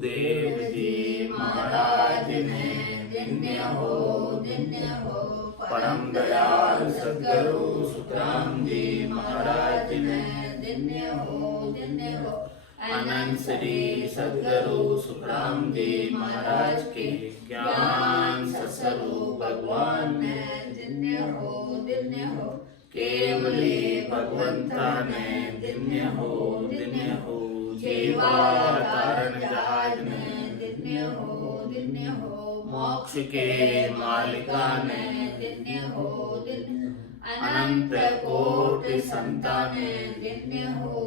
सुखदेव जी महाराज ने धन्य हो परम दयाल सद्गुरु सुखराम जी महाराज ने धन्य हो अनंत श्री सद्गुरु सुखराम जी महाराज के ज्ञान सत्स्वरूप भगवान ने धन्य हो केवली भगवंता ने धन्य हो जीवा तारण जहाज ने धन्य हो मोक्ष के मालिका ने धन्य हो अनंत कोटि संताने धन्य हो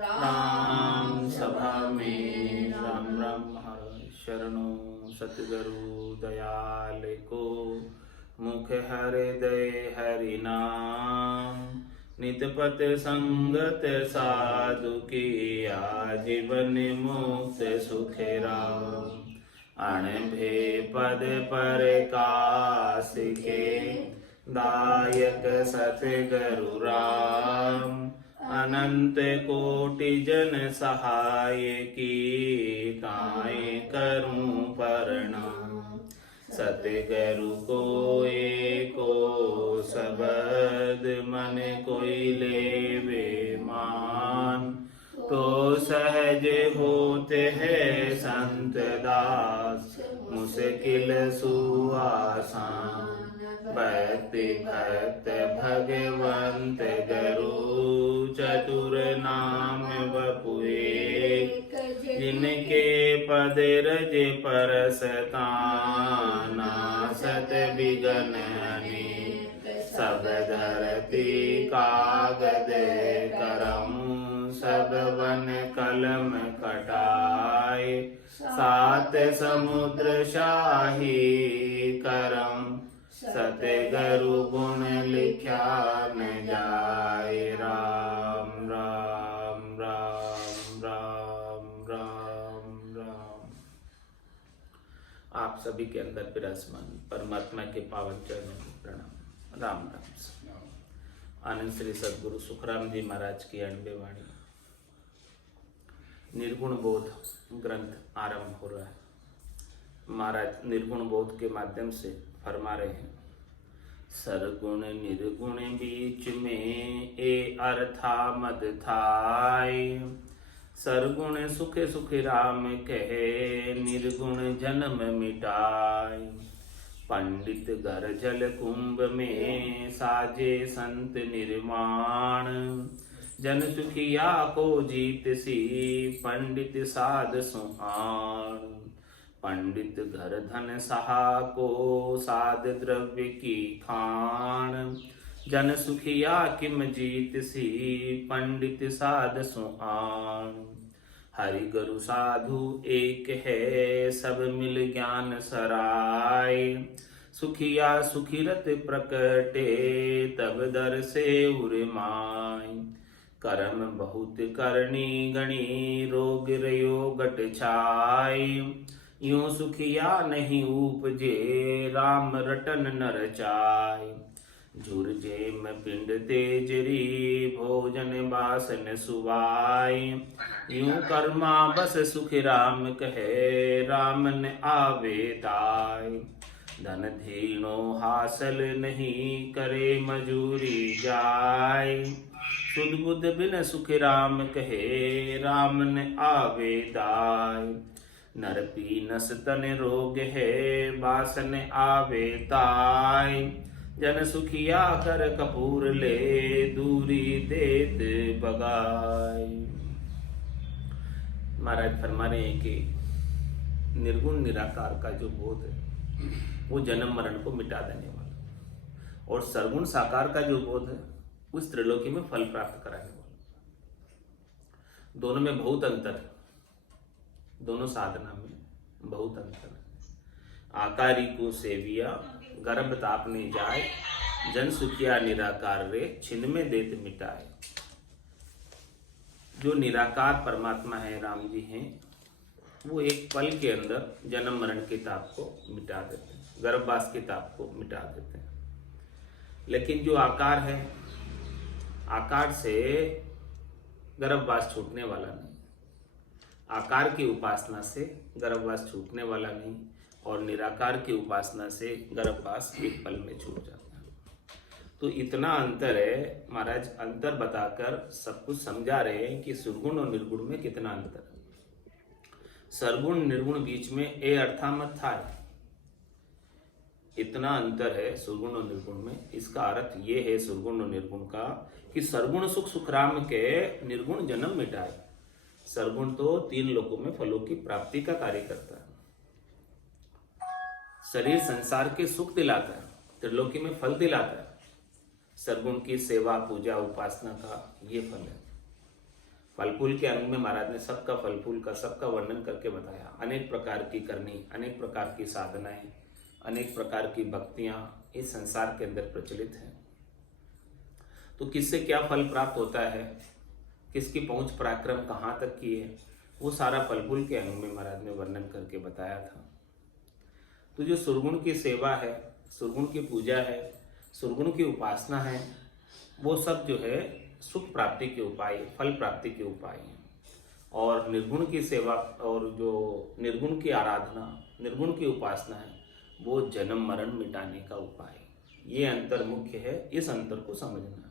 राम सभा में राम राम महाराज शरणों सतगुरु दयाल को मुख हृदय हरि नाम नितपत संगत साधु की आजीवन मुक्त सुख राम अणभे पद पर काश के दायक सतगुरु राम अनंत कोटि जन सहाय की ताए करूं प्रणाम सतगुरु को एको शब्द मन कोई लेवे मान तो सहज होते हैं संत दास मुश्किल सुआसान भक्ति भक्त भगवंत गुरु चतुर नाम बपुए जिनके पद रज परसताना सत बिगन अनेक सब धरती कागद करम सब वन कलम कटाए सात समुद्र शाही करम सतगुरु गुण लिख्या न जाए राम राम राम राम राम राम। आप सभी के अंदर विराजमान परमात्मा के पावन चरणों में प्रणाम राम राम। आनंद श्री सद्गुरु सुखराम जी महाराज की अणबे वाणी निर्गुण बोध ग्रंथ आरंभ हो रहा है। महाराज निर्गुण बोध के माध्यम से फरमा रहे हैं सरगुण निर्गुण बीच में ए अर्था मद थाय सरगुण सुख सुख राम कहे निर्गुण जन्म मिटाय पंडित घर जल कुंभ में साजे संत निर्माण जन सुखिया को जीत सी पंडित साध सुहान पंडित घर धन सहा को साध द्रव्य की खान जन सुखिया किम जीत सी पंडित साध सुहान हरि गुरु साधु एक है सब मिल ज्ञान सराय सुखिया सुखिरत प्रकटे तब दर से उर्माय कर्म बहुत करनी गणी रोग रयो गट छाय यूं सुखिया नहीं उपजे राम रटन न रचाय झुरजे में पिंड तेजरी भोजन बासन सुवाय यूं कर्मा बस सुख राम कहे राम न आवे ताय धन धीनो हासिल नहीं करे मजूरी जाय सुध बुध बिन सुख राम कहे राम न आवे दाय नर पीनस तन रोग है बासन आवे ताय जन सुखिया कर कपूर ले दूरी देत बगाय। महाराज फरमा रहे हैं कि निर्गुण निराकार का जो बोध है वो जन्म मरण को मिटा देने वाला और सरगुण साकार का जो बोध है उस त्रिलोकी में फल प्राप्त कराने वाला। दोनों में बहुत अंतर है, दोनों साधना में बहुत अंतर है। आकारी को सेविया गर्भ तापने जाए जन सुखिया निराकार रे छिन में देत मिटाए। जो निराकार परमात्मा है राम जी हैं वो एक पल के अंदर जन्म मरण के ताप को मिटा देते हैं, गर्भवास के ताप को मिटा देते हैं। लेकिन जो आकार है आकार से गर्भवास छूटने वाला नहीं। आकार की उपासना से गर्भवास छूटने वाला नहीं, और निराकार की उपासना से गर्भवास एक पल में छूट जाता है। तो इतना अंतर है महाराज। अंतर बताकर सब कुछ समझा रहे हैं कि सुरगुण और निर्गुण में कितना अंतर है। सरगुण निर्गुण बीच में ए अर्थामत था, इतना अंतर है सुरगुण और निर्गुण में। इसका अर्थ ये है सुरगुण और निर्गुण का कि सरगुण सुख सुखराम के, निर्गुण जन्म मिटाए। सरगुण तो 3 लोकों में फलों की प्राप्ति का कार्य करता है, शरीर संसार के सुख दिलाता है, त्रिलोकी में फल दिलाता है। सरगुण की सेवा पूजा उपासना का ये फल है। फल फूल के अंग में महाराज ने सबका फल फूल का सबका वर्णन करके बताया। अनेक प्रकार की करनी, अनेक प्रकार की साधनाएं, अनेक प्रकार की भक्तियां इस संसार के अंदर प्रचलित हैं। तो किससे क्या फल प्राप्त होता है, किसकी पहुंच पराक्रम कहाँ तक की है, वो सारा फल फूल के अंग में महाराज ने वर्णन करके बताया था। तो जो सुरगुण की सेवा है, सुरगुण की पूजा है, सुरगुण की उपासना है, वो सब जो है सुख प्राप्ति के उपाय, फल प्राप्ति के उपाय हैं। और निर्गुण की सेवा और जो निर्गुण की आराधना, निर्गुण की उपासना है, वो जन्म मरण मिटाने का उपाय है। ये अंतर मुख्य है, इस अंतर को समझना है।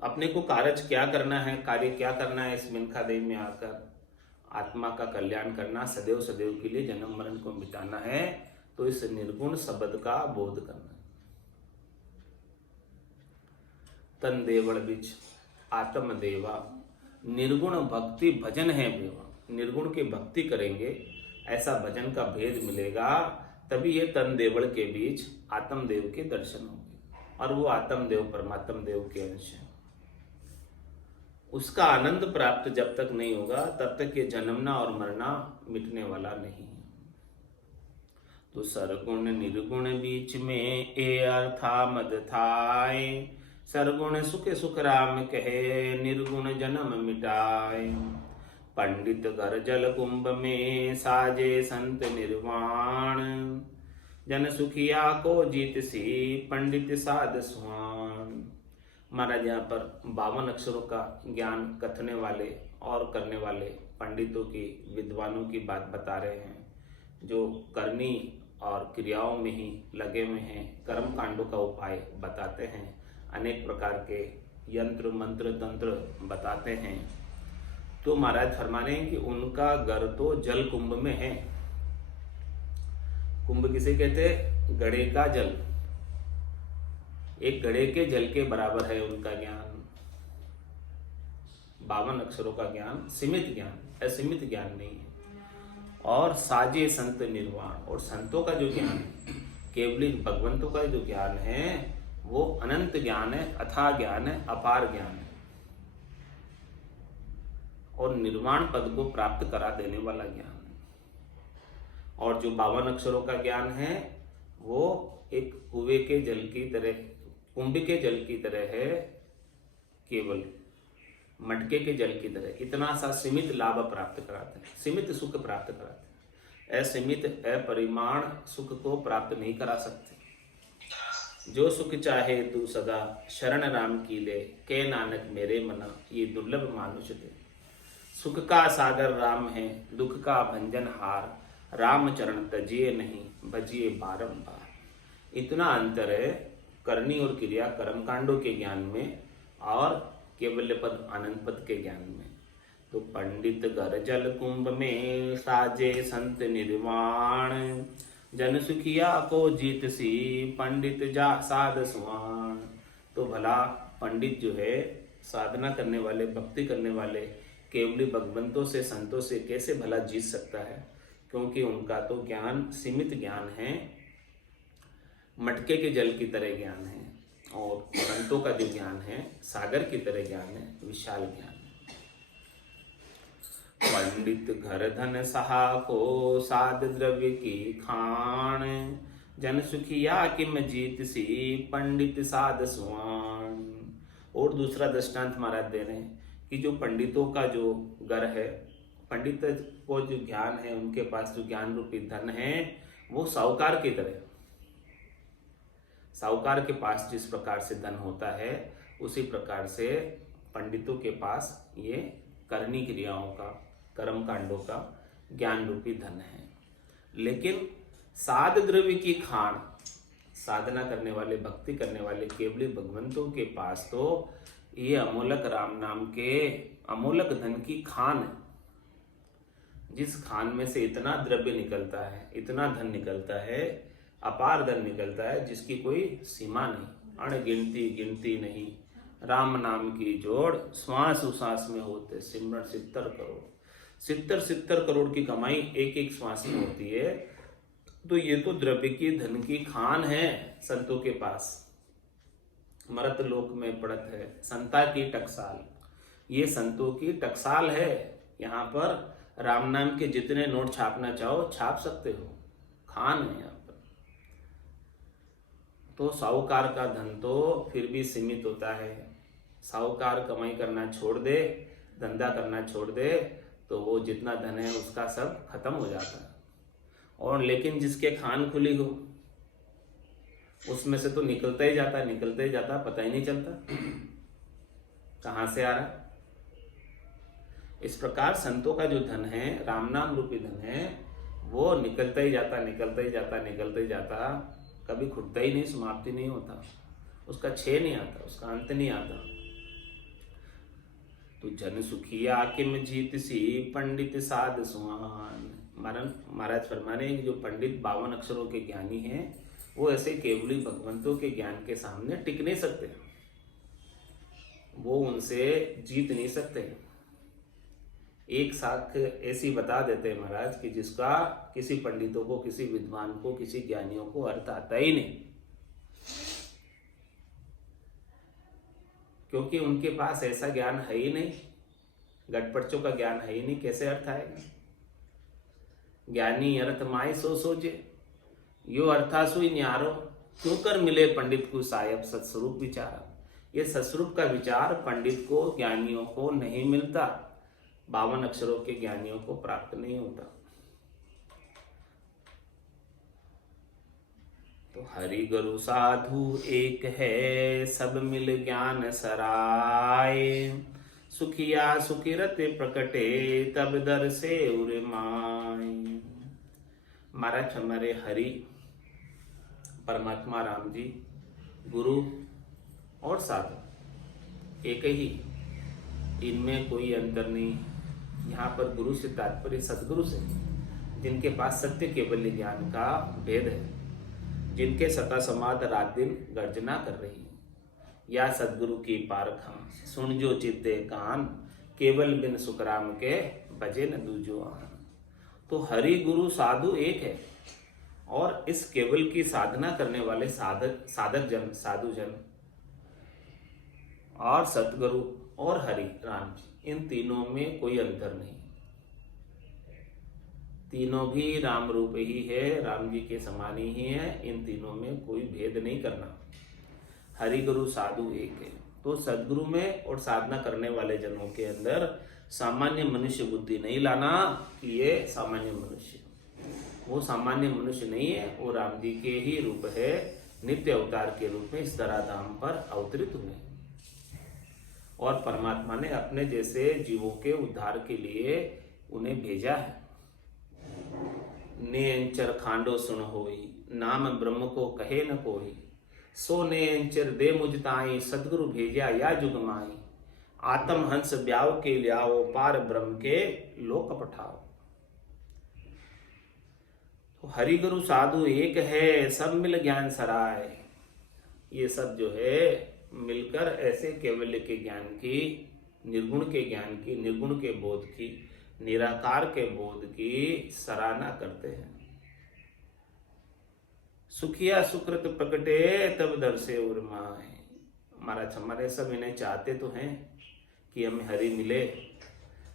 अपने को कार्य क्या करना है, कार्य क्या करना है, इस मिनखा देह में आकर आत्मा का कल्याण करना, सदैव सदैव के लिए जन्म मरण को मिटाना है। तो इस निर्गुण शब्द का बोध करना है। तन देवड़ बिच आत्म देवा, निर्गुण भक्ति भजन है बेवा। निर्गुण की भक्ति करेंगे, ऐसा भजन का भेद मिलेगा, तभी ये तन देवड़ के बीच आत्म देव के दर्शन होंगे। और वो आत्म देव परमात्म देव के अंश है। उसका आनंद प्राप्त जब तक नहीं होगा, तब तक ये जन्मना और मरना मिटने वाला नहीं है। तो सरगुण निर्गुण बीच में ए अर्था मद थाय, सरगुण सुख सुख राम कहे, निर्गुण जन्म मिटाए। पंडित घर जल कुंभ में साजे संत निर्वाण, जन सुखिया को जीत सी पंडित साध सुहान। महाराज यहाँ पर 52 अक्षरों का ज्ञान कथने वाले और करने वाले पंडितों की, विद्वानों की बात बता रहे हैं, जो करनी और क्रियाओं में ही लगे हुए हैं, कर्म कांडों का उपाय बताते हैं, अनेक प्रकार के यंत्र मंत्र तंत्र बताते हैं। तो महाराज फरमा रहे हैं कि उनका घर तो जल कुंभ में है। कुंभ किसे कहते हैं? घड़े का जल। एक घड़े के जल के बराबर है उनका ज्ञान। 52 अक्षरों का ज्ञान सीमित ज्ञान, असीमित ज्ञान नहीं है। और साजे संत निर्वाण, और संतों का जो ज्ञान है, केवली भगवंतों का जो ज्ञान है, वो अनंत ज्ञान है, अथाह ज्ञान है, अपार ज्ञान है, और निर्वाण पद को प्राप्त करा देने वाला ज्ञान है। और जो 52 अक्षरों का ज्ञान है, वो एक कुएं के जल की तरह, कुंभ के जल की तरह है, केवल मटके के जल की तरह। इतना सा सीमित लाभ प्राप्त कराते हैं, सीमित सुख प्राप्त कराते हैं। असीमित अपरिमाण सुख को प्राप्त नहीं करा सकते। जो सुख चाहे तू सदा शरण राम की ले, के नानक मेरे मना ये दुर्लभ मानुष दे। सुख का सागर राम है, दुख का भंजन हार, राम चरण तजिए नहीं, भजिए बारंबार। इतना अंतर है करनी और क्रिया कर्म कांडों के ज्ञान में और केवल्य पद आनंद पद के ज्ञान में। तो पंडित घर जल कुंभ में साजे संत निर्वाण, जन सुखिया को जीत सी पंडित जा साध सुहान। तो भला पंडित जो है, साधना करने वाले, भक्ति करने वाले, केवली भगवंतों से संतों से कैसे भला जीत सकता है? क्योंकि उनका तो ज्ञान सीमित ज्ञान है, मटके के जल की तरह ज्ञान है, और संतों का जो ज्ञान है सागर की तरह ज्ञान है, विशाल ज्ञान है। पंडित घर धन सहा को साध द्रव्य की खान, जन सुखिया किम जीत सी पंडित साध सुहान। और दूसरा दृष्टांत महाराज दे रहे हैं कि जो पंडितों का जो घर है, पंडित को जो ज्ञान है, उनके पास जो ज्ञान रूपी धन है, वो साहूकार की तरह। साहूकार के पास जिस प्रकार से धन होता है, उसी प्रकार से पंडितों के पास ये करनी क्रियाओं का, कर्म कांडों का ज्ञान रूपी धन है। लेकिन साध द्रव्य की खान, साधना करने वाले, भक्ति करने वाले केवली भगवंतों के पास तो ये अमोलक राम नाम के अमोलक धन की खान है। जिस खान में से इतना द्रव्य निकलता है, इतना धन निकलता है, अपार धन निकलता है, जिसकी कोई सीमा नहीं, अणगिनती गिनती नहीं। राम नाम की जोड़ श्वास उश्वास में होते सिमरण 70 करोड़, 70 करोड़ की कमाई एक एक श्वास में होती है। तो ये तो द्रव्य की धन की खान है संतों के पास। मरत लोक में पड़त है संता की टकसाल, ये संतों की टकसाल है। यहाँ पर राम नाम के जितने नोट छापना चाहो छाप सकते हो, खान है यहाँ पर। तो साहूकार का धन तो फिर भी सीमित होता है। साहूकार कमाई करना छोड़ दे, धंधा करना छोड़ दे, तो वो जितना धन है उसका सब खत्म हो जाता है। और लेकिन जिसके खान खुली हो उसमें से तो निकलता ही जाता, निकलता ही जाता, पता ही नहीं चलता कहाँ से आ रहा। इस प्रकार संतों का जो धन है, राम नाम रूपी धन है, वो निकलता ही जाता, निकलता ही जाता, निकलता ही जाता, कभी खुटता ही नहीं, समाप्ति नहीं होता, उसका क्षय नहीं आता, उसका अंत नहीं आता। तो जन सुखिया किम जीत सी पंडित साध सुहान। महाराज फरमाने कि जो पंडित 52 अक्षरों के ज्ञानी हैं वो ऐसे केवली भगवंतों के ज्ञान के सामने टिक नहीं सकते, वो उनसे जीत नहीं सकते। एक साक्ष्य ऐसी बता देते हैं महाराज कि जिसका किसी पंडितों को, किसी विद्वान को, किसी ज्ञानियों को अर्थ आता ही नहीं, क्योंकि उनके पास ऐसा ज्ञान है ही नहीं, गटपटचों का ज्ञान है ही नहीं, कैसे अर्थ आएगा। ज्ञानी अर्थ माय सो सोचे, यो अर्थासुई न्यारो, क्यों कर मिले पंडित को सायब सत्स्वरूप विचारा। ये सत्स्वरूप का विचार पंडित को, ज्ञानियों को नहीं मिलता, 52 अक्षरों के ज्ञानियों को प्राप्त नहीं होता। तो हरि गुरु साधु एक है, सब मिल ज्ञान सराय। सुखिया सुखिरत प्रकटे, तब दर से उरे माय। महाराज हमारे हरि परमात्मा राम जी, गुरु और साधु एक ही, इनमें कोई अंतर नहीं। यहाँ पर गुरु से तात्पर्य सदगुरु से, जिनके पास सत्य केवल ज्ञान का भेद है, जिनके सता समाध रात दिन गर्जना कर रही है। या सदगुरु की पारखा सुन जो चित्ते कान, केवल बिन सुखराम के बजे न दूजो आन। तो हरि गुरु साधु एक है, और इस केवल की साधना करने वाले साधक जन, साधु जन और सतगुरु और हरि राम जी, इन तीनों में कोई अंतर नहीं, तीनों भी राम रूप ही है, राम जी के समान ही है, इन तीनों में कोई भेद नहीं करना। हरि गुरु साधु एक है। तो सदगुरु में और साधना करने वाले जनों के अंदर सामान्य मनुष्य बुद्धि नहीं लाना कि ये सामान्य मनुष्य, वो सामान्य मनुष्य नहीं है, वो राम जी के ही रूप है, नित्य अवतार के रूप में इस धराधाम पर अवतरित हुए। और परमात्मा ने अपने जैसे जीवों के उद्धार के लिए उन्हें भेजा है। ने अंचर खांडो सुन होई, नाम ब्रह्म को कहे न कोई। सो ने अंचर दे मुझताई, सदगुरु भेजा या जुग माई। आत्म हंस ब्याव के लियाओ, पार ब्रह्म के लोक पठाओ। तो हरि गुरु साधु एक है, सब मिल ज्ञान सराय। ये सब जो है मिलकर ऐसे केवल्य के ज्ञान की, निर्गुण के ज्ञान की, निर्गुण के बोध की, निराकार के बोध की सराहना करते हैं। सुखिया सुकृत प्रकटे, तब दर से उर्माए। महाराज हमारे सब इन्हें चाहते तो हैं कि हमें हरि मिले,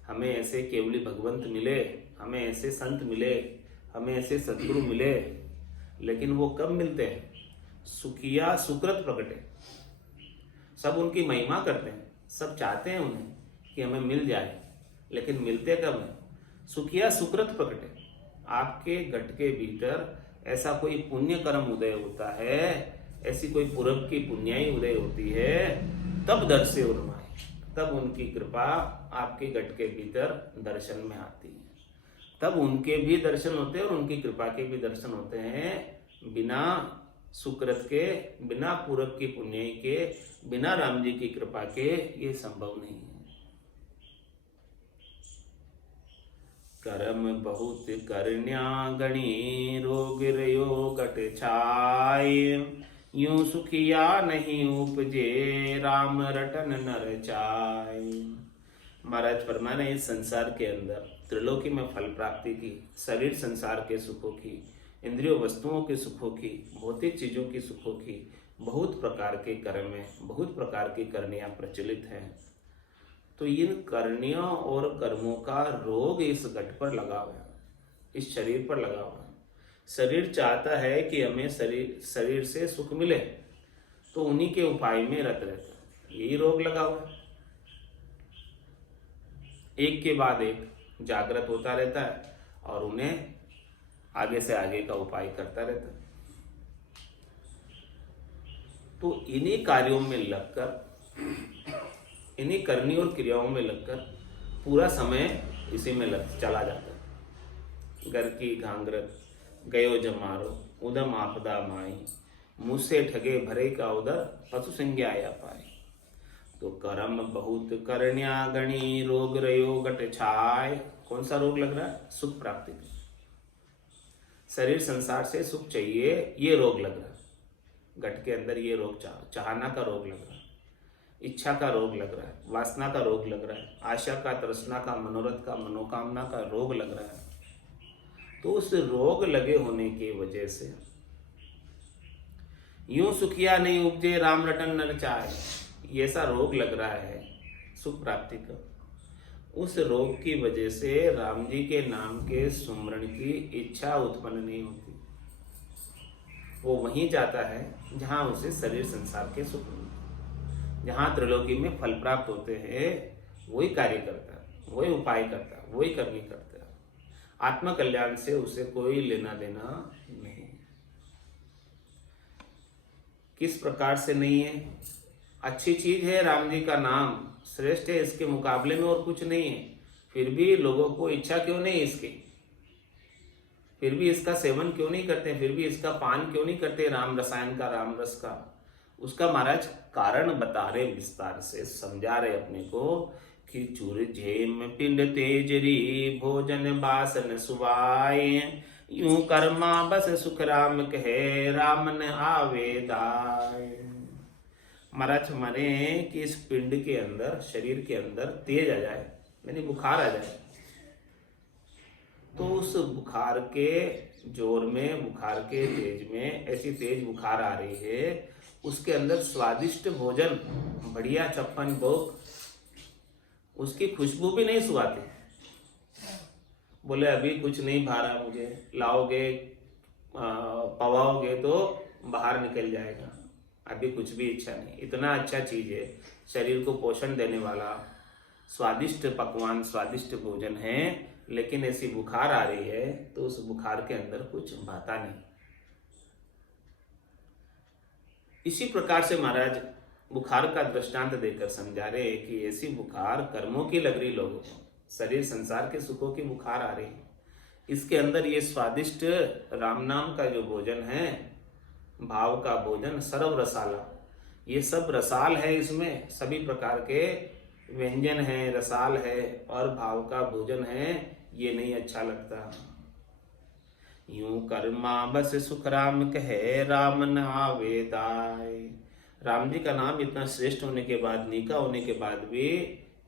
हमें ऐसे केवली भगवंत मिले, हमें ऐसे संत मिले, हमें ऐसे सद्गुरु मिले, लेकिन वो कब मिलते हैं? सुखिया सुकृत प्रकटे। सब उनकी महिमा करते हैं, सब चाहते हैं उन्हें कि हमें मिल जाए, लेकिन मिलते कब हैं? सुखिया सुकृत प्रकटे। आपके घट के भीतर ऐसा कोई पुण्य कर्म उदय होता है, ऐसी कोई पूर्व की पुण्याई उदय होती है, तब दर से उर्माए, तब उनकी कृपा आपके गट के भीतर दर्शन में आती है। तब उनके भी दर्शन होते हैं और उनकी कृपा के भी दर्शन होते हैं। बिना सुकृत के, बिना पूरब की पुण्य के, बिना राम जी की कृपा के ये संभव नहीं है। कर्म बहुत करन्या गणी, रोग रयो गट छाय, यूं सुखिया नहीं उपजे, राम रटन नर चाय। महाराज फरमाने इस संसार के अंदर त्रिलोकी में फल प्राप्ति की, शरीर संसार के सुखों की, इंद्रियों वस्तुओं के सुखों की, भौतिक चीजों की सुखों की बहुत प्रकार के कर्म है, बहुत प्रकार की करनियां प्रचलित हैं। तो इन करनियों और कर्मों का रोग इस घट पर लगा हुआ है, इस शरीर पर लगा हुआ है। शरीर चाहता है कि हमें शरीर से सुख मिले, तो उन्हीं के उपाय में रत रहता है। यही रोग लगा हुआ है। एक के बाद एक जागृत होता रहता है और उन्हें आगे से आगे का उपाय करता रहता है। तो इन्हीं कार्यों में लगकर, इन्हीं करनी और क्रियाओं में लगकर पूरा समय इसी में लग चला जाता है। घर की घांगरत गयो जमारो, उदम आपदा माई, मुझसे ठगे भरे का उदर, पशु संज्ञा आया पाए। तो कर्म बहुत करन्या गणी, रोग रयो गट छाय। कौन सा रोग लग रहा है? सुख प्राप्ति का। शरीर संसार से सुख चाहिए, ये रोग लग रहा है घट के अंदर। ये रोग चाहना का रोग लग रहा है, इच्छा का रोग लग रहा है, वासना का रोग लग रहा है, आशा का, तृष्णा का, मनोरथ का, मनोकामना का रोग लग रहा है। तो उस रोग लगे होने की वजह से यूं सुखिया नहीं उपजे, राम रटन नर चाय। ये ऐसा रोग लग रहा है सुख प्राप्ति का। उस रोग की वजह से राम जी के नाम के सुमरण की इच्छा उत्पन्न नहीं होती। वो वहीं जाता है जहां उसे शरीर संसार के सुख मिलते हैं, जहां त्रिलोकी में फल प्राप्त होते हैं। वही कार्य करता है, वही उपाय करता है, वही करनी करता है। आत्म कल्याण से उसे कोई लेना देना नहीं। किस प्रकार से नहीं है? अच्छी चीज है, राम जी का नाम श्रेष्ठ है, इसके मुकाबले में और कुछ नहीं है। फिर भी लोगों को इच्छा क्यों नहीं इसकी? फिर भी इसका सेवन क्यों नहीं करते? फिर भी इसका पान क्यों नहीं करते? राम रसायन का, राम रस का। उसका महाराज कारण बता रहे, विस्तार से समझा रहे अपने को कि चूर झेम पिंड तेजरी, भोजन बासन सुवाय, यूं कर्मा बस सुख राम कहे, राम न आवे दाय। महाराज माने कि इस पिंड के अंदर, शरीर के अंदर तेज आ जाए, यानी बुखार आ जाए, तो उस बुखार के जोर में, बुखार के तेज में, ऐसी तेज बुखार आ रही है, उसके अंदर स्वादिष्ट भोजन, बढ़िया छप्पन भोग, उसकी खुशबू भी नहीं सुहाती। बोले अभी कुछ नहीं भा रहा मुझे, लाओगे पवाओगे तो बाहर निकल जाएगा, अभी कुछ भी इच्छा नहीं। इतना अच्छा चीज है, शरीर को पोषण देने वाला स्वादिष्ट पकवान, स्वादिष्ट भोजन है, लेकिन ऐसी बुखार आ रही है तो उस बुखार के अंदर कुछ भाता नहीं। इसी प्रकार से महाराज बुखार का दृष्टांत देकर समझा रहे हैं कि ऐसी बुखार कर्मों की लग रही लोगों को, शरीर संसार के सुखों की बुखार आ रही है। इसके अंदर ये स्वादिष्ट राम नाम का जो भोजन है, भाव का भोजन, सर्व रसाला, ये सब रसाल है, इसमें सभी प्रकार के व्यंजन है, रसाल है और भाव का भोजन है, ये नहीं अच्छा लगता। यूं कर्मा बस सुख राम कहे, राम न आवे दाय। राम जी का नाम इतना श्रेष्ठ होने के बाद, नीका होने के बाद भी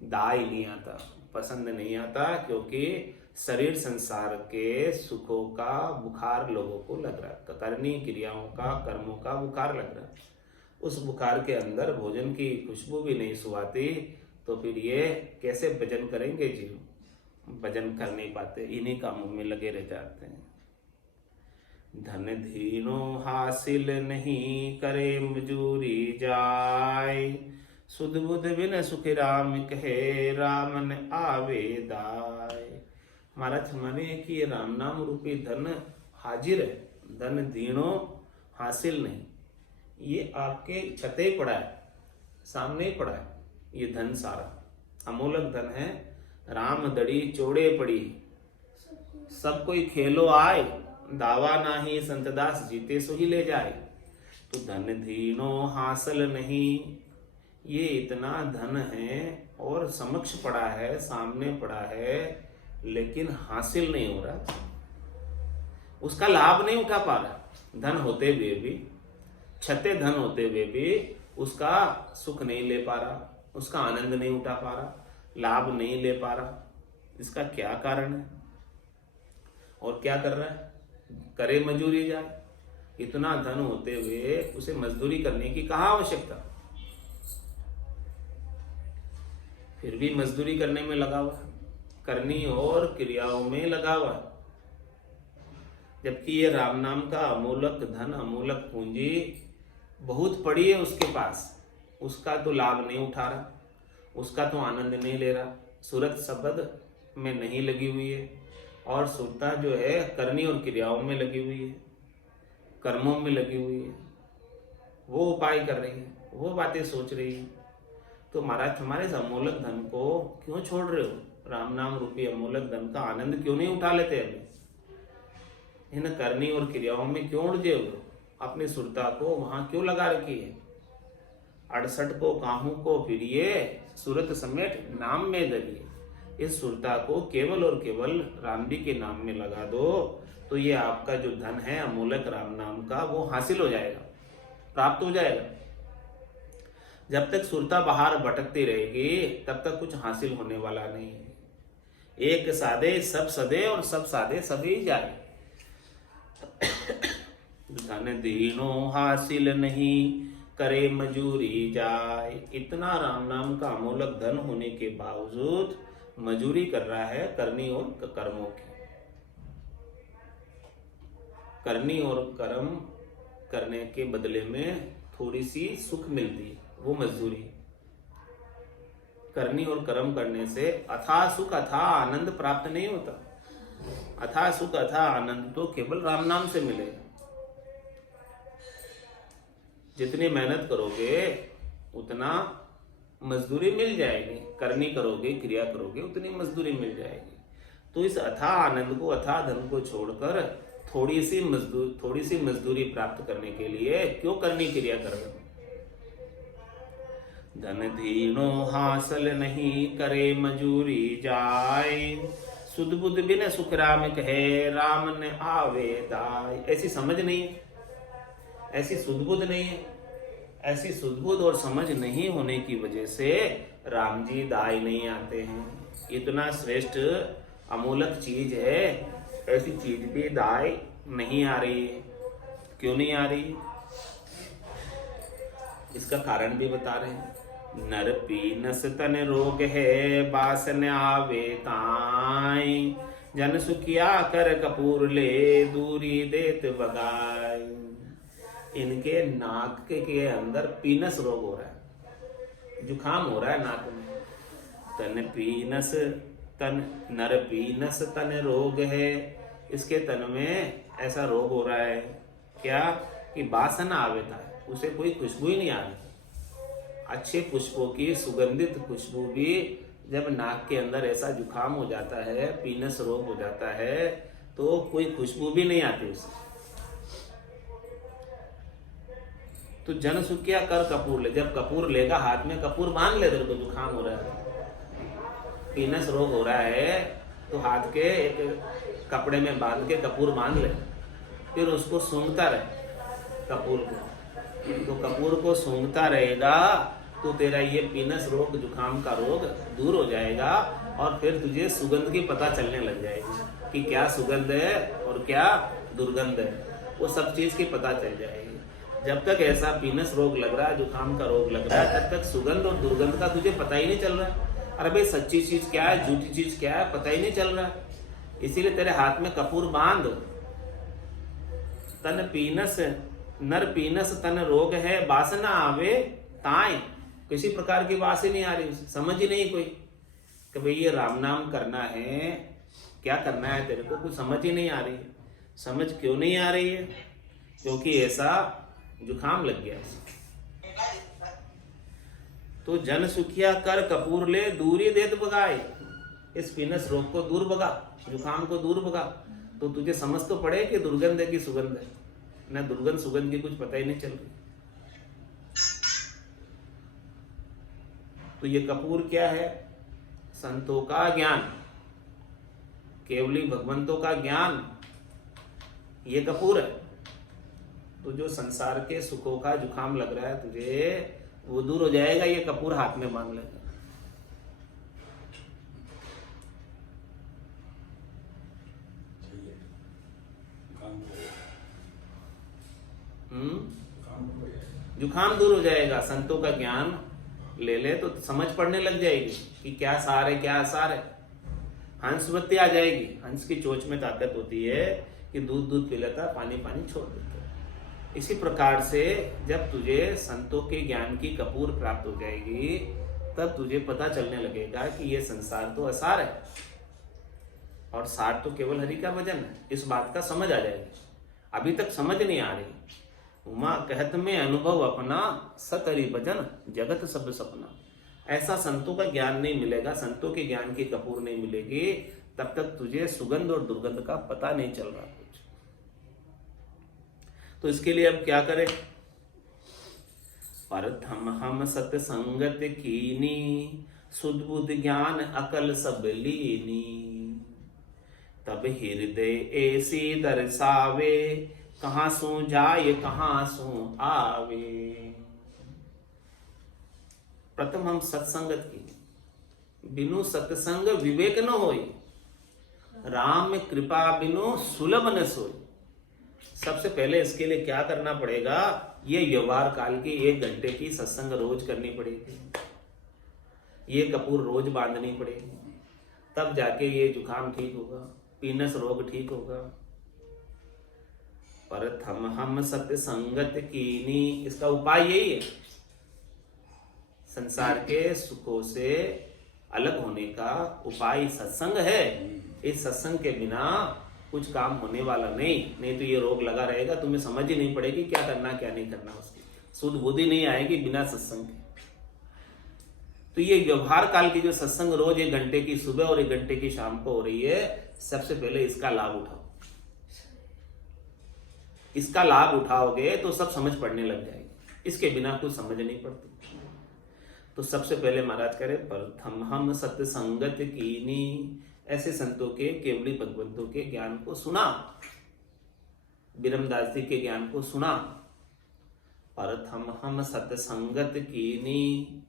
दाय नहीं आता, पसंद नहीं आता, क्योंकि शरीर संसार के सुखों का बुखार लोगों को लग रहा है, करनी क्रियाओं का, कर्मों का बुखार लग रहा है। उस बुखार के अंदर भोजन की खुशबू भी नहीं सुहाती, तो फिर ये कैसे भजन करेंगे जीव? भजन कर नहीं पाते, इन्हीं कामों में लगे रह जाते हैं। धन धीनो हासिल नहीं, करे मजूरी जाय, सुध बुध बिन सुख राम कहे, राम न आवे दाय। महाराज माने कि ये राम नाम रूपी धन हाजिर है, धन दीनो हासिल नहीं, ये आपके छते पड़ा है, सामने ही पड़ा है ये धन सारा। अमूलक धन है। राम दड़ी चौड़े पड़ी, सब कोई खेलो आए, दावा नाही संतदास जीते सो ही ले जाए। तो धन धीनो हासिल नहीं, ये इतना धन है और समक्ष पड़ा है, सामने पड़ा है, लेकिन हासिल नहीं हो रहा, उसका लाभ नहीं उठा पा रहा। धन होते हुए भी, छते धन होते हुए भी उसका सुख नहीं ले पा रहा, उसका आनंद नहीं उठा पा रहा, लाभ नहीं ले पा रहा। इसका क्या कारण है? और क्या कर रहा है? करे मजूरी जाए। इतना धन होते हुए उसे मजदूरी करने की कहाँ आवश्यकता, फिर भी मजदूरी करने में लगा हुआ, करनी और क्रियाओं में लगा हुआ। जबकि ये राम नाम का अमूलक धन, अमूलक पूंजी बहुत पड़ी है उसके पास, उसका तो लाभ नहीं उठा रहा, उसका तो आनंद नहीं ले रहा, सूरत शब्द में नहीं लगी हुई है। और सुरता जो है करनी और क्रियाओं में लगी हुई है, कर्मों में लगी हुई है, वो उपाय कर रही है, वो बातें सोच रही है। तो महाराज हमारे इस अमूलक धन को क्यों छोड़ रहे हो? राम नाम रूपी अमूलक धन का आनंद क्यों नहीं उठा लेते? अभी इन करनी और क्रियाओं में क्यों उलझे हो? अपनी सुरता को वहां क्यों लगा रखी है? 68 को काहू को फिरिए, सूरत समेट नाम में धरिए। इस सुरता को केवल और केवल राम जी के नाम में लगा दो, तो ये आपका जो धन है अमूलक राम नाम का, वो हासिल हो जाएगा, प्राप्त हो जाएगा। जब तक सुरता बाहर भटकती रहेगी तब तक कुछ हासिल होने वाला नहीं है। एक सादे सब सदे और सब सादे सभी जाए। धन दीनो हासिल नहीं, करे मजूरी जाए। इतना राम नाम का अमूलक धन होने के बावजूद मजूरी कर रहा है करनी और कर्मों की। करनी और कर्म करने के बदले में थोड़ी सी सुख मिलती है, वो मजदूरी। करनी और कर्म करने से अथाह सुख अथाह आनंद प्राप्त नहीं होता। अथाह सुख अथाह आनंद तो केवल राम नाम से मिलेगा। जितनी मेहनत करोगे उतना मजदूरी मिल जाएगी, करनी करोगे क्रिया करोगे उतनी मजदूरी मिल जाएगी। तो इस अथाह आनंद को, अथाह धन को छोड़कर थोड़ी सी मजदूरी प्राप्त करने के लिए क्यों करनी क्रिया कर रहे हो? धन धीनो हासिल नहीं, करे मजूरी जाए। सुध बुध बिन सुख राम कहे, राम ने आवे दाय। ऐसी समझ नहीं है, ऐसी सुध बुध नहीं है। ऐसी सुध-बुध और समझ नहीं होने की वजह से राम जी दाई नहीं आते हैं। इतना श्रेष्ठ अमूलक चीज है, ऐसी चीज भी दाई नहीं आ रही है। क्यों नहीं आ रही? इसका कारण भी बता रहे हैं। नर पीनस तन रोग है, बासन आवे ताई। जन सुखिया कर कपूर ले, दूरी देत बगाई। इनके नाक के अंदर पीनस रोग हो रहा है, जुखाम हो रहा है नाक में। तन पीनस तन, नर पीनस तन रोग है, इसके तन में ऐसा रोग हो रहा है क्या कि वासना आवेता है, उसे कोई खुशबू ही नहीं आ रही। अच्छे पुष्पों की सुगंधित खुशबू भी जब नाक के अंदर ऐसा जुखाम हो जाता है, पीनस रोग हो जाता है, तो कोई खुशबू भी नहीं आती उसे। तो जन सुखिया कर कपूर ले, जब कपूर लेगा हाथ में, कपूर बांध ले, तेरे को जुखाम हो रहा है, पीनस रोग हो रहा है, तो हाथ के एक कपड़े में बांध के कपूर बांध ले, फिर उसको सूंघता रहे कपूर को। तो कपूर को सूंघता रहेगा तो तेरा ये पीनस रोग, जुखाम का रोग दूर हो जाएगा। और फिर तुझे सुगंध की पता चलने लग जाएगी कि क्या सुगंध है और क्या दुर्गंध है, वो सब चीज की पता चल जाएगी। जब तक ऐसा पीनस रोग लग रहा है, जुखाम का रोग लग रहा है, तब तक सुगंध और दुर्गंध का तुझे पता ही नहीं चल रहा है। अरे भाई सच्ची चीज क्या है, झूठी चीज क्या है, पता ही नहीं चल रहा है। इसीलिए तेरे हाथ में कपूर बांध। तन पीनस, नर पीनस तन रोग है, वासना आवे ताए। किसी प्रकार की वास ही नहीं आ रही, समझ ही नहीं कोई कि भाई ये राम नाम करना है, क्या करना है तेरे को, कुछ समझ ही नहीं आ रही है। समझ क्यों नहीं आ रही है? क्योंकि ऐसा जुखाम लग गया। तो जन सुखिया कर कपूर ले, दूरी देत बगाए। इस पीनस रोग को दूर भगा, जुकाम को दूर भगा। तो तुझे समझ तो पड़े कि दुर्गंध है कि सुगंध है? न दुर्गंध सुगंध की कुछ पता ही नहीं चल रही। तो ये कपूर क्या है? संतों का ज्ञान, केवली भगवंतों का ज्ञान, ये कपूर है। तो जो संसार के सुखों का जुकाम लग रहा है तुझे, वो दूर हो जाएगा, ये कपूर हाथ में बांध लेगा। जुकाम दूर हो जाएगा। संतों का ज्ञान ले ले तो समझ पड़ने लग जाएगी कि क्या सार है, क्या आसार है। हंसवत्ती आ जाएगी। हंस की चोंच में ताकत होती है कि दूध दूध पी लेता, पानी पानी छोड़ देता। इसी प्रकार से जब तुझे संतों के ज्ञान की कपूर प्राप्त हो जाएगी, तब तुझे पता चलने लगेगा कि ये संसार तो असार है और सार तो केवल हरि का भजन है। इस बात का समझ आ जाएगी। अभी तक समझ नहीं आ रही। उमा कहत में अनुभव अपना, सत हरि भजन जगत सब सपना। ऐसा संतों का ज्ञान नहीं मिलेगा, संतों के ज्ञान की कपूर नहीं मिलेगी, तब तक तुझे सुगंध और दुर्गंध का पता नहीं चल रहा कुछ। तो इसके लिए अब क्या करें? परथम हम सत्संगत कीनी, सुध बुध ज्ञान अकल सब लीनी। तब हृदय ऐसी दर्शावे, कहां सू जाए कहां सू आवे। प्रथम हम सत्संगत की, बिनु सत्संग विवेक न होई, राम कृपा बिनु सुलभ न सोई। सबसे पहले इसके लिए क्या करना पड़ेगा? ये व्यवहार काल की 1 घंटे की सत्संग रोज करनी पड़ेगी। ये कपूर रोज बांधनी पड़ेगी, तब जाके ये जुकाम ठीक होगा, पीनस रोग ठीक होगा। परथम हम सत्संगत कीनी, इसका उपाय यही है। संसार के सुखों से अलग होने का उपाय सत्संग है। इस सत्संग के बिना कुछ काम होने वाला नहीं तो ये रोग लगा रहेगा। तुम्हें समझ ही नहीं पड़ेगी क्या करना क्या नहीं करना, उसकी शुद्ध बुद्धि नहीं आएगी बिना सत्संग के। तो ये व्यवहार काल की जो सत्संग रोज 1 घंटे की सुबह और 1 घंटे की शाम को हो रही है, सबसे पहले इसका लाभ उठाओ। इसका लाभ उठाओगे तो सब समझ पड़ने लग जाएगी। इसके बिना कुछ समझ नहीं पड़ती। तो सबसे पहले महाराज करे प्रथम हम सत्संगत कीनी, ऐसे संतों के केवली भगवंतों के ज्ञान को सुना, बिरमदास जी के ज्ञान को सुना। प्रथम हम सत्संगत कीनी,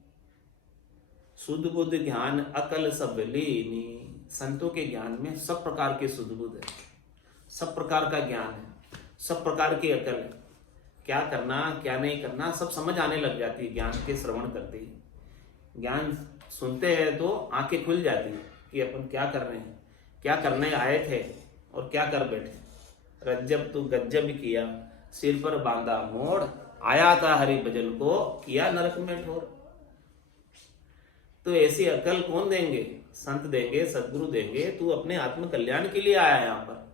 सुध बुध ज्ञान अकल सब लीनी। संतों के ज्ञान में सब प्रकार के सुध बुध है, सब प्रकार का ज्ञान है, सब प्रकार की अकल है। क्या करना क्या नहीं करना सब समझ आने लग जाती है ज्ञान के श्रवण करते ही। ज्ञान सुनते हैं तो आंखें खुल जाती है कि अपन क्या कर रहे हैं, क्या करने आए थे और क्या कर बैठे। रज्जब तू गज्जब किया, सिर पर बांधा मोड़, आया था हरि भजन को, किया नरक में ठोर। तो ऐसी अकल कौन देंगे? संत देंगे, सदगुरु देंगे। तू अपने आत्म कल्याण के लिए आया यहाँ पर,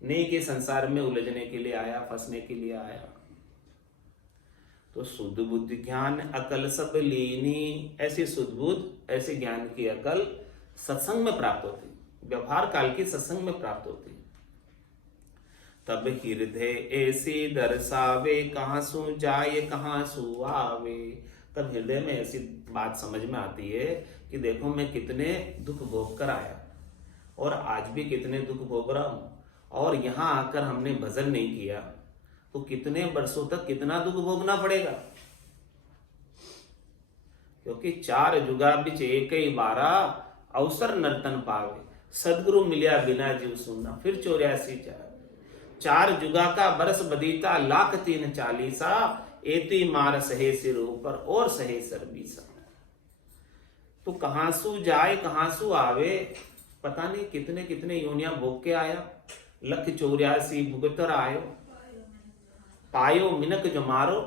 नहीं कि संसार में उलझने के लिए आया, फंसने के लिए आया। तो शुद्ध बुद्धि ज्ञान अकल सब लीनी, ऐसी शुद्ध बुद्ध ऐसे ज्ञान की अकल सत्संग में प्राप्त होती, व्यवहार काल की सत्संग में प्राप्त होती। तब हृदय ऐसी दर्शावे, कहां सु जाए कहां सु आवे। तब हृदय में ऐसी बात समझ में आती है कि देखो मैं कितने दुख भोग कर आया और आज भी कितने दुख भोग रहा हूं, और यहां आकर हमने भजन नहीं किया तो कितने वर्षों तक कितना दुख भोगना पड़ेगा। क्योंकि 4 जुगा बिच एक ही बारा, अवसर नर्तन पावे, सदगुरु मिलिया बिना जीव सुनना। फिर 84 4 जुगा का बरस बदीता, लाख 340, एती मार सहे सिर ऊपर और सहे सर बीसा। तो कहां सु जाए कहां सु आवे, पता नहीं कितने कितने योनिया भोग के आया। 184 भुगतर आयो, पायो मिनक जो मारो,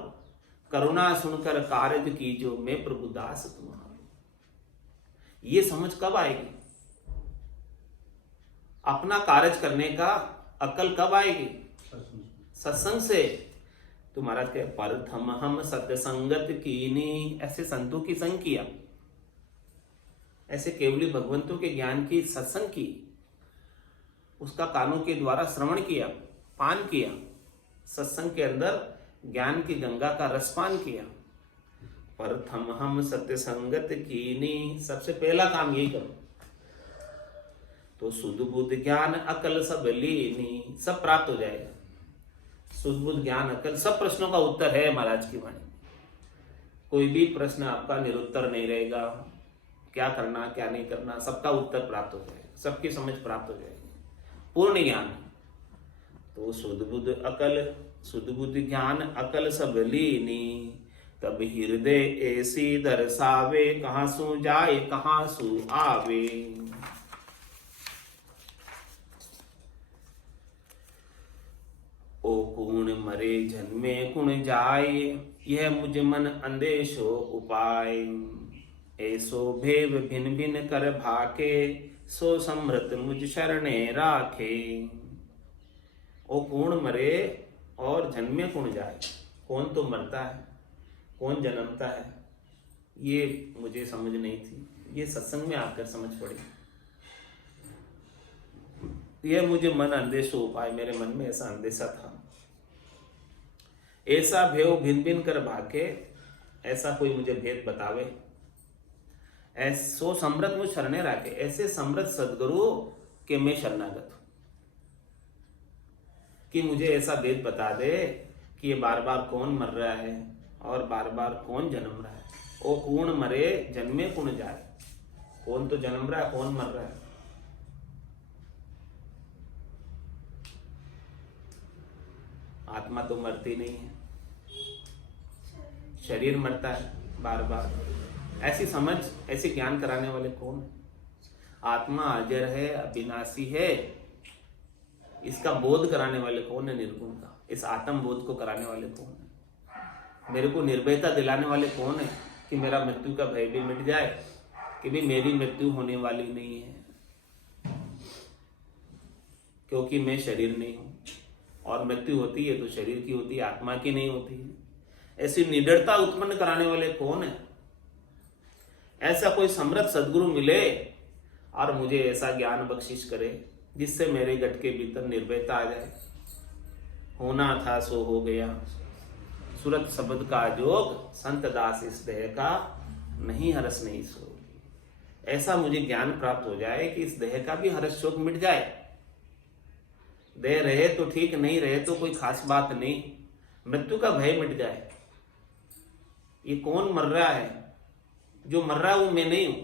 करुणा सुनकर कारज कीजो, मैं प्रभु दास तुम्हारो। ये समझ कब आएगी? अपना कार्य करने का अक्ल कब आएगी? सत्संग से। तो महाराज कहे परथम हम सत्संगत कीनी, ऐसे संतों की संग किया, ऐसे केवली भगवंतों के ज्ञान की सत्संग की, उसका कानों के द्वारा श्रवण किया, पान किया, सत्संग के अंदर ज्ञान की गंगा का रसपान किया। परथम हम सत्य संगत कीनी, सबसे पहला काम यही करो तो शुद्ध बुद्ध ज्ञान अकल सब लीनी, सब प्राप्त हो जाएगा। शुद्ध बुद्ध ज्ञान अकल, सब प्रश्नों का उत्तर है महाराज की वाणी। कोई भी प्रश्न आपका निरुत्तर नहीं रहेगा, क्या करना क्या नहीं करना सबका उत्तर प्राप्त हो जाएगा, सबकी समझ प्राप्त हो जाएगी, पूर्ण ज्ञान। तो शुद्ध बुद्ध अकल, शुद्ध बुद्ध ज्ञान अकल सब लीनी, तब हृदय ऐसी दर्शावे, कहां सु जाए कहां सु आवे। ओ कूण मरे जन्मे कुण जाए, यह मुझ मन अंदेशो उपाय। ऐसो भेव भिन भिन कर भाके, सो समृत मुझ शरणे राखे। ओ कूण मरे और जन्मे कुण जाए, कौन तो मरता है कौन जन्मता है, ये मुझे समझ नहीं थी, ये सत्संग में आकर समझ पड़ी। यह मुझे मन अंदेशो उपाय, मेरे मन में ऐसा अंदेशा था। ऐसा भेव भिन भिन कर भाके, ऐसा कोई मुझे भेद बतावे। ऐसो समृत मुझ शरणे राखे, ऐसे समृत सदगुरु के मैं शरणागत हूं कि मुझे ऐसा भेद बता दे कि ये बार बार कौन मर रहा है और बार बार कौन जन्म रहा है। ओ कूण मरे जन्मे कुण जाए, कौन तो जन्म रहा है कौन मर रहा है। आत्मा तो मरती नहीं है, शरीर मरता है बार बार। ऐसी समझ, ऐसे ज्ञान कराने वाले कौन है। आत्मा अजर है, अविनाशी है, इसका बोध कराने वाले कौन है निर्गुण का। इस आत्म बोध को कराने वाले कौन है। मेरे को निर्भयता दिलाने वाले कौन है कि मेरा मृत्यु का भय भी मिट जाए, कि भी मेरी मृत्यु होने वाली नहीं है, क्योंकि मैं शरीर नहीं हूं और मृत्यु होती है तो शरीर की होती है, आत्मा की नहीं होती है। ऐसी निडरता उत्पन्न कराने वाले कौन है। ऐसा कोई समृद्ध सदगुरु मिले और मुझे ऐसा ज्ञान बख्शिश करे जिससे मेरे गट के भीतर निर्भयता आ जाए। होना था सो हो गया, सूरत शब्द का जोग, संत दास इस देह का नहीं हरस नहीं सो। ऐसा मुझे ज्ञान प्राप्त हो जाए कि इस देह का भी हर्ष शोक मिट जाए। देह रहे तो ठीक, नहीं रहे तो कोई खास बात नहीं, मृत्यु का भय मिट जाए। ये कौन मर रहा है, जो मर रहा है वो मैं नहीं हूं,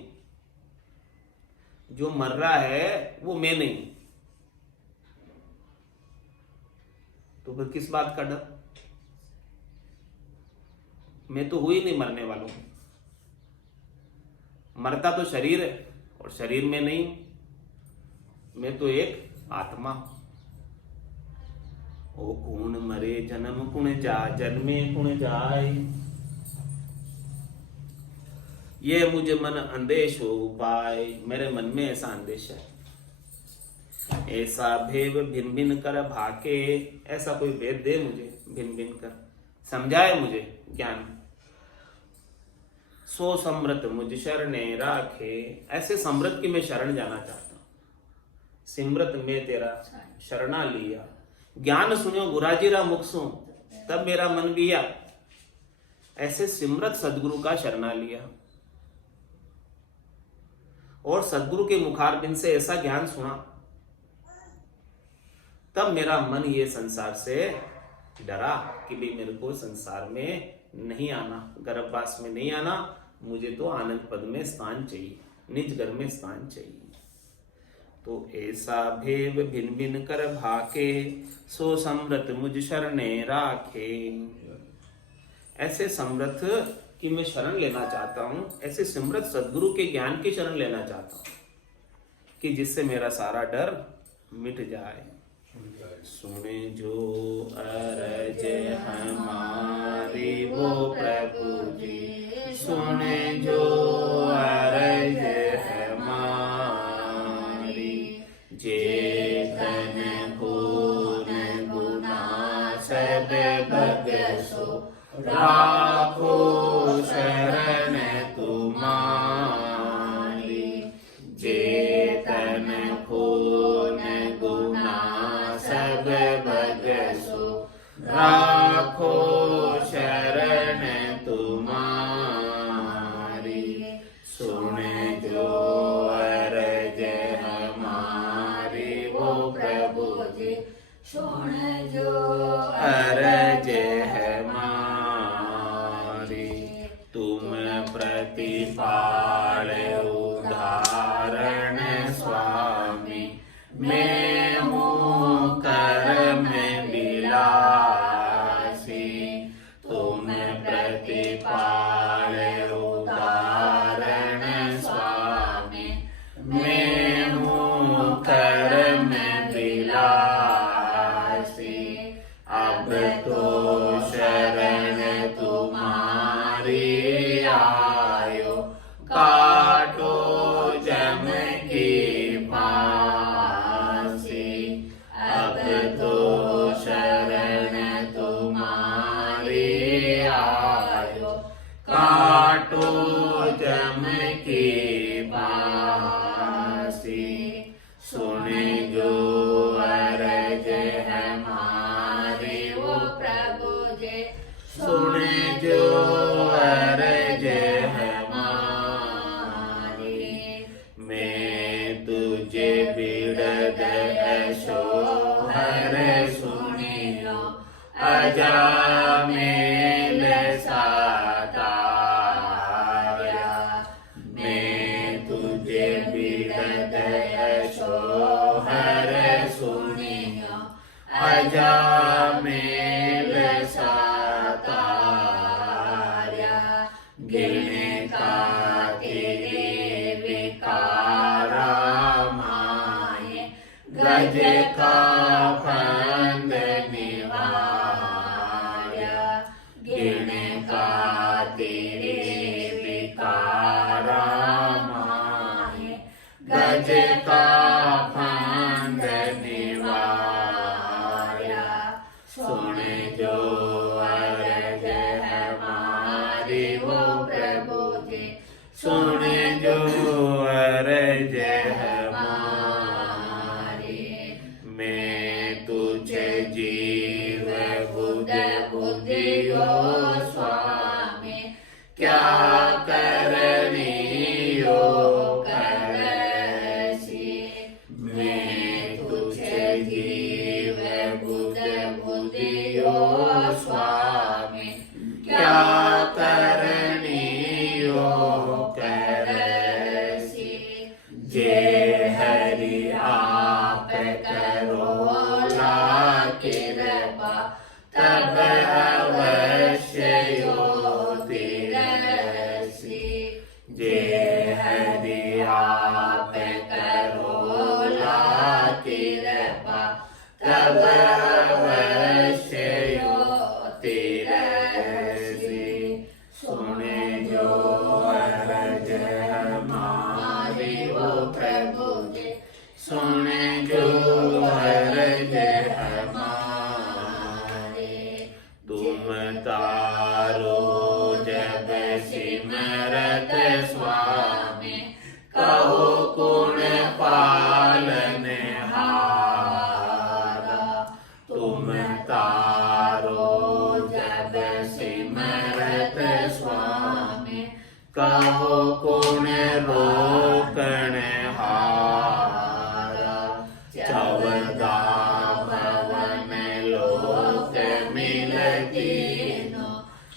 जो मर रहा है वो मैं नहीं हूं, तो फिर किस बात का डर। मैं तो हुई नहीं मरने वालों, मरता तो शरीर है और शरीर में नहीं, मैं तो एक आत्मा हूं। ओ कूण मरे जन्म कुण जा, जन्मे कुण जाए, ये मुझे मन अंदेश हो उपाय। मेरे मन में ऐसा अंदेश है। ऐसा भेव भिन भिन कर भाके, ऐसा कोई भेद दे मुझे, भिन भिन कर समझाए मुझे ज्ञान। सो समृत मुझ शरणे राखे, ऐसे समृत की मैं शरण जाना चाहता हूं। सिमरत में तेरा शरणा लिया, ज्ञान सुनो गुराजीरा मुख सु, तब मेरा मन बिया। ऐसे सिमरत सदगुरु का शरणा लिया और सदगुरु के मुखारबिंद से ऐसा ज्ञान सुना, तब मेरा मन ये संसार से डरा कि भी मेरे को संसार में नहीं आना, गर्भवास में नहीं आना, मुझे तो आनंद पद में स्थान चाहिए, निज घर में स्थान चाहिए। तो ऐसा भेव भिन भिन कर भाके, सो समृत मुझ शरणे राखे। ऐसे समृत कि मैं शरण लेना चाहता हूं, ऐसे समृत सदगुरु के ज्ञान की शरण लेना चाहता हूं कि जिससे मेरा सारा डर मिट जाए। सुने जो अरज हमारी वो प्रभु जी, सुने जो अरज हमारी, जे तन भूल गुना सब भगसो राखो शरण तुम्हारी। चेतन खून गुना सब भगसो राखो शरण तुम्हारी। सुन जो अरज हमारी वो प्रभु जी, सुन जो अरज हमारी। तुम प्रतिपाल उदाहरण स्वामी, मैं हूँ कर्म विलासी। तुम प्रतिपाल उदाहरण स्वामी, मैं हूँ कर्म विलासी। अब तो शरण तुम्हारी आयो, काटो जम की फांसी। अब तो शरण तुम्हारी आयो, काटो जम की फांसी। सुन जो अरज हमारी वो प्रभु जी, सुन जो अरज हमारी। मैं तुझे बिरद अशोहर सुनियो, अजामेल सातारा। मैं तुझे बिरद अशोहर सुनियो, अजामेल सातारा। गिनता तेरे विकारा माए, गज का फंद निवारा। गिनता तेरे विकारा माए, गज का फंद निवारा। सुन जो अरज हमारी वो प्रभु जी, सुन जो अरज हमारी। मैं तुझे जीव बुध बुद्धियो स्वामी, क्या करनियो करसी। मैं तुझे जीव बुध बुद्धियो स्वामी, क्या करनियो करसी। जे हरि आप करो ला कृपा, तब अवश्य योति रसी। जे हरि आप करो ला कृपा, तब अवश्य योति रसी। सुन जो अरज हमारी वो प्रभु जी, सुन जो अरज हमारी। तुम तारो जब सिमरत स्वामी, कहो कुण पालन हारा। तुम तारो जब सिमरत स्वामी, कहो कुण रोकण हारा। चौदा भवन लोक मिलतीनो,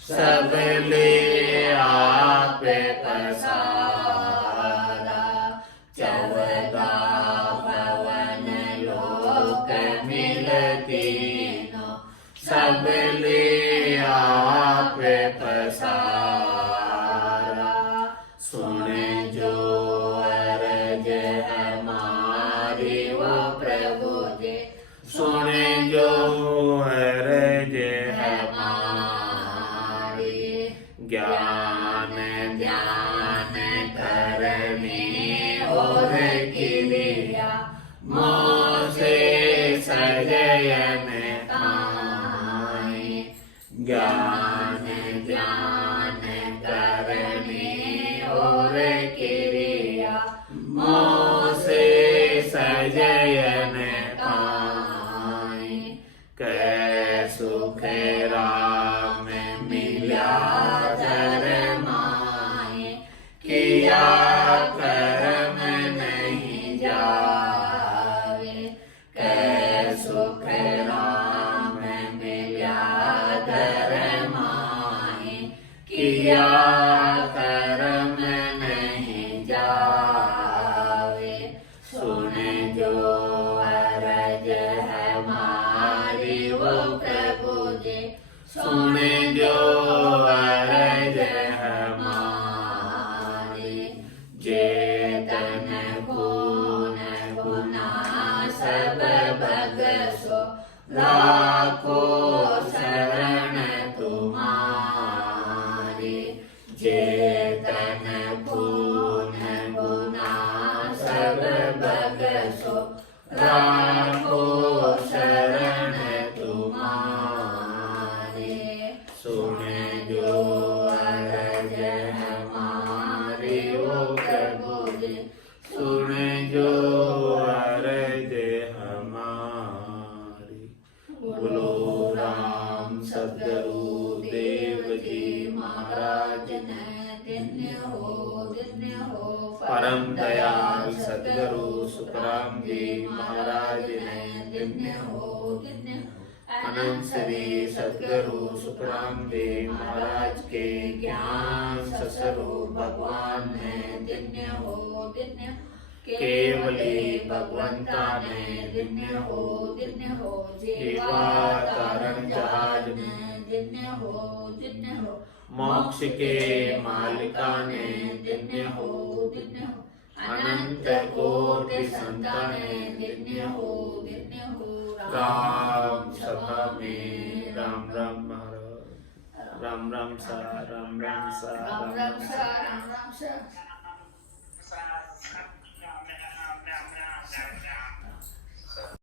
सब ले आप पसारा। चौदा भवन लोक मिलतीनो, सब ले आप पसारा। सुन जो अरज हमारी वो प्रभु जी, सुन जो अरज हमारी। ज्ञान ध्यान करने और क्रिया, मोसे सजयन ज्ञान ज्ञान करने और क्रिया मोह से सजयन पाए कै सुख राम मिल्या धर माए किया कर्म नहीं जावे कै सुख राम मिल्या धर माए किया कर्म नहीं जावे सुन जो अरज हमारी वो प्रभु जी सुन जो अरज हमारी चेतन खून गुना सब भगसो लाखो शरण तुम्हारी चेतन खून गुना सब भगसो लाखो शरण तुम्हारे सुन जो अरज हमारी वो प्रभु जी सुन जो अरज हमारी बोलो राम सद्गुरु देव जी महाराज ने धन्य हो परम दयाल सद्गुरु सुखराम जी महाराज ने धन्य हो अनंत श्री सद्गुरु सुखराम जी महाराज के ज्ञान स्वरूप भगवान ने धन्य हो केवली भगवंता ने धन्य हो जीवा तारण जहाज ने धन्य हो मोक्ष के मालिका ने धन्य हो अनंत कोटि संतान ने धन्य हो राम सभा में राम राम महाराज राम राम सा राम राम सा राम राम सा